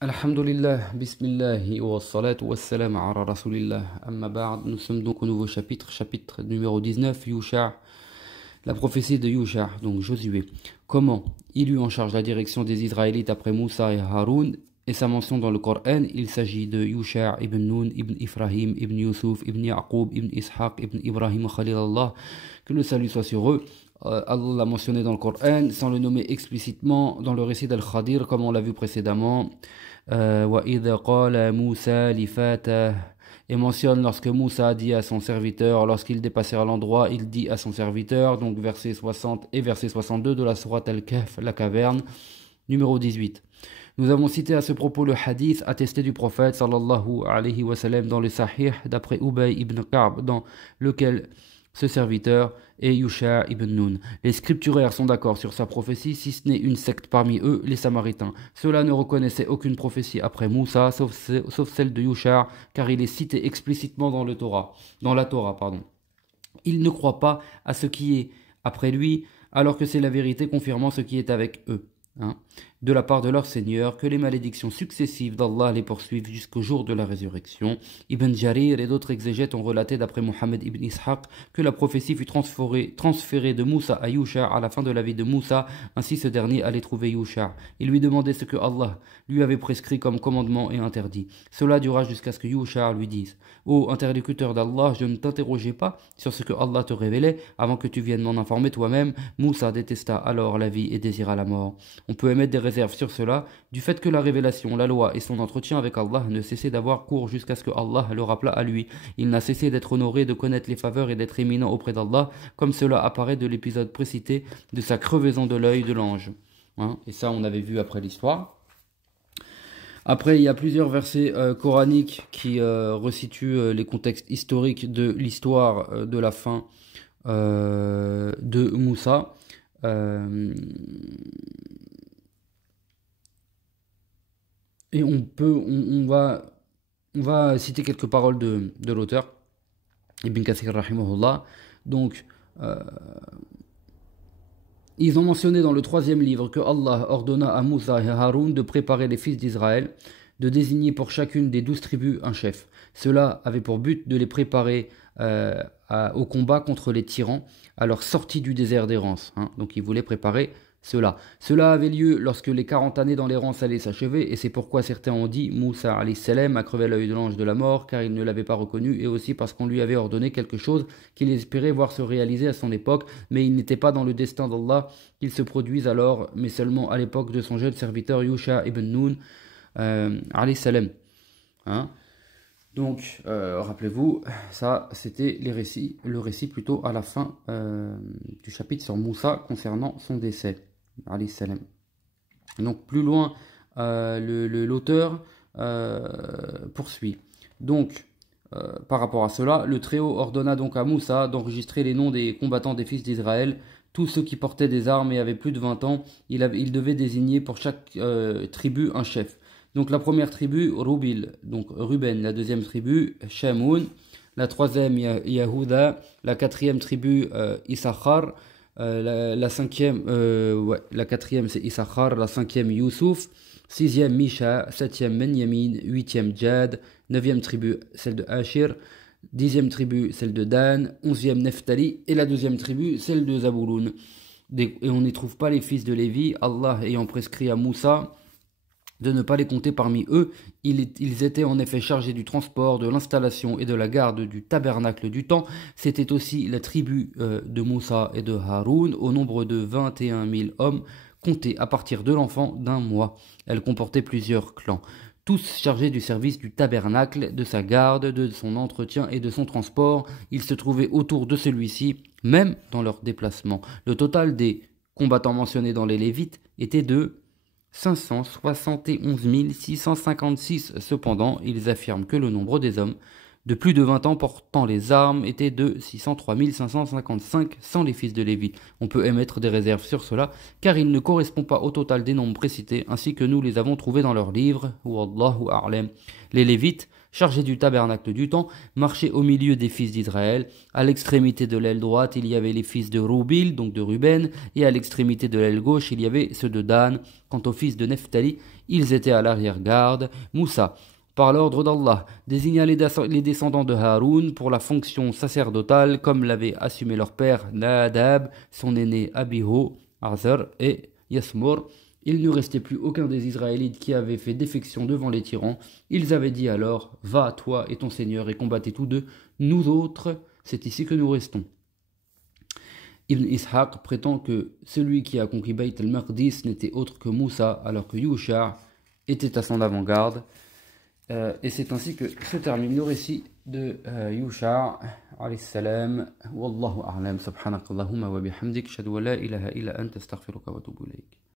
Alhamdulillah, Bismillah, wa salatu wa salam ala Rasulillah. Amma ba'd, nous sommes donc au nouveau chapitre, chapitre numéro 19, Yusha, la prophétie de Yusha, donc Josué. Comment il eut en charge la direction des Israélites après Moussa et Haroun, et sa mention dans le Coran, il s'agit de Yusha ibn Nun, ibn Ibrahim, ibn Yusuf, ibn Yaqub, ibn Ishaq, ibn Ibrahim Khalil Allah, que le salut soit sur eux. Allah l'a mentionné dans le Coran, sans le nommer explicitement dans le récit d'Al-Khadir, comme on l'a vu précédemment. وَإِذَا قَالَ مُوسَى لِفَاتَهُ et mentionne lorsque Moussa dit à son serviteur, lorsqu'il dépassera l'endroit, il dit à son serviteur, donc verset 60 et verset 62 de la sourate Al-Kahf, la caverne, numéro 18. Nous avons cité à ce propos le hadith attesté du prophète sallallahu alayhi wa sallam dans le Sahih d'après Ubay ibn Ka'b, dans lequel ce serviteur est Yusha ibn Nun. Les scripturaires sont d'accord sur sa prophétie, si ce n'est une secte parmi eux, les Samaritains. Ceux-là ne reconnaissaient aucune prophétie après Moussa, sauf celle de Yusha, car il est cité explicitement dans la Torah, pardon. Ils ne croient pas à ce qui est après lui, alors que c'est la vérité confirmant ce qui est avec eux. De la part de leur Seigneur, que les malédictions successives d'Allah les poursuivent jusqu'au jour de la résurrection. Ibn Jarir et d'autres exégètes ont relaté d'après Mohammed ibn Ishaq que la prophétie fut transférée de Moussa à Yusha à la fin de la vie de Moussa, ainsi ce dernier allait trouver Yusha. Il lui demandait ce que Allah lui avait prescrit comme commandement et interdit. Cela dura jusqu'à ce que Yusha lui dise: Ô interlocuteur d'Allah, je ne t'interrogeais pas sur ce que Allah te révélait avant que tu viennes m'en informer toi-même. Moussa détesta alors la vie et désira la mort. On peut émettre des réserves sur cela, du fait que la révélation, la loi et son entretien avec Allah ne cessaient d'avoir cours jusqu'à ce que Allah le rappela à lui. Il n'a cessé d'être honoré, de connaître les faveurs et d'être éminent auprès d'Allah, comme cela apparaît de l'épisode précité de sa crevaison de l'œil de l'ange. Et ça, on avait vu après l'histoire. Après, il y a plusieurs versets coraniques qui resituent les contextes historiques de l'histoire de la fin de Moussa. Et on va citer quelques paroles de l'auteur, Ibn Kathir rahimahullah. Donc, ils ont mentionné dans le 3e livre que Allah ordonna à Moussa et à Haroun de préparer les fils d'Israël, de désigner pour chacune des 12 tribus un chef. Cela avait pour but de les préparer au combat contre les tyrans, à leur sortie du désert d'errance. Donc ils voulaient préparer cela. Cela avait lieu lorsque les 40 années dans l'errance allaient s'achever, et c'est pourquoi certains ont dit Moussa alayhi salam a crevé l'œil de l'ange de la mort, car il ne l'avait pas reconnu, et aussi parce qu'on lui avait ordonné quelque chose qu'il espérait voir se réaliser à son époque, mais il n'était pas dans le destin d'Allah qu'il se produise alors, mais seulement à l'époque de son jeune serviteur Yusha ibn Nun alayhi salam. Donc, rappelez-vous, ça c'était le récit plutôt à la fin du chapitre sur Moussa concernant son décès. Alayhi salam. Donc, plus loin, l'auteur poursuit. Donc, par rapport à cela, le Très-Haut ordonna donc à Moussa d'enregistrer les noms des combattants des fils d'Israël. Tous ceux qui portaient des armes et avaient plus de 20 ans, il devait désigner pour chaque tribu un chef. Donc la première tribu, Rubil, donc Ruben, la deuxième tribu, Shamoun, la troisième, Yahuda, la quatrième tribu, Issachar, la quatrième c'est Issachar, la cinquième Youssouf, sixième Misha, septième Benyamin, huitième Djad, neuvième tribu, celle de Ashir, dixième tribu, celle de Dan, onzième Nephtali, et la deuxième tribu, celle de Zabouloun. Et on n'y trouve pas les fils de Lévi, Allah ayant prescrit à Moussa de ne pas les compter parmi eux. Ils étaient en effet chargés du transport, de l'installation et de la garde du tabernacle du temps. C'était aussi la tribu de Moussa et de Haroun, au nombre de 21 000 hommes, comptés à partir de l'enfant d'un mois. Elle comportait plusieurs clans, tous chargés du service du tabernacle, de sa garde, de son entretien et de son transport. Ils se trouvaient autour de celui-ci, même dans leur déplacement. Le total des combattants mentionnés dans les Lévites était de 571 656. Cependant, ils affirment que le nombre des hommes de plus de 20 ans portant les armes était de 603 555 sans les fils de Lévi. On peut émettre des réserves sur cela, car il ne correspond pas au total des nombres précités, ainsi que nous les avons trouvés dans leurs livres. Wallahu a'lam. Les Lévites chargé du tabernacle du temps, marchait au milieu des fils d'Israël. À l'extrémité de l'aile droite, il y avait les fils de Roubil, donc de Ruben, et à l'extrémité de l'aile gauche, il y avait ceux de Dan. Quant aux fils de Nephtali, ils étaient à l'arrière-garde. Moussa, par l'ordre d'Allah, désigna les descendants de Haroun pour la fonction sacerdotale, comme l'avaient assumé leur père Nadab, son aîné Abihu, Azar et Yasmur. Il ne restait plus aucun des Israélites qui avait fait défection devant les tyrans. Ils avaient dit alors, va, toi et ton Seigneur, et combattez tous deux. Nous autres, c'est ici que nous restons. Ibn Ishaq prétend que celui qui a conquis Bayt al-Maqdis n'était autre que Moussa, alors que Yusha était à son avant-garde. Et c'est ainsi que se termine le récit de Yusha alayhi salam. Wallahu a'lam. Subhanakallahumma wa bihamdik. Shadu wa la ilaha illa anta astaghfiruka wa atubu ilayk.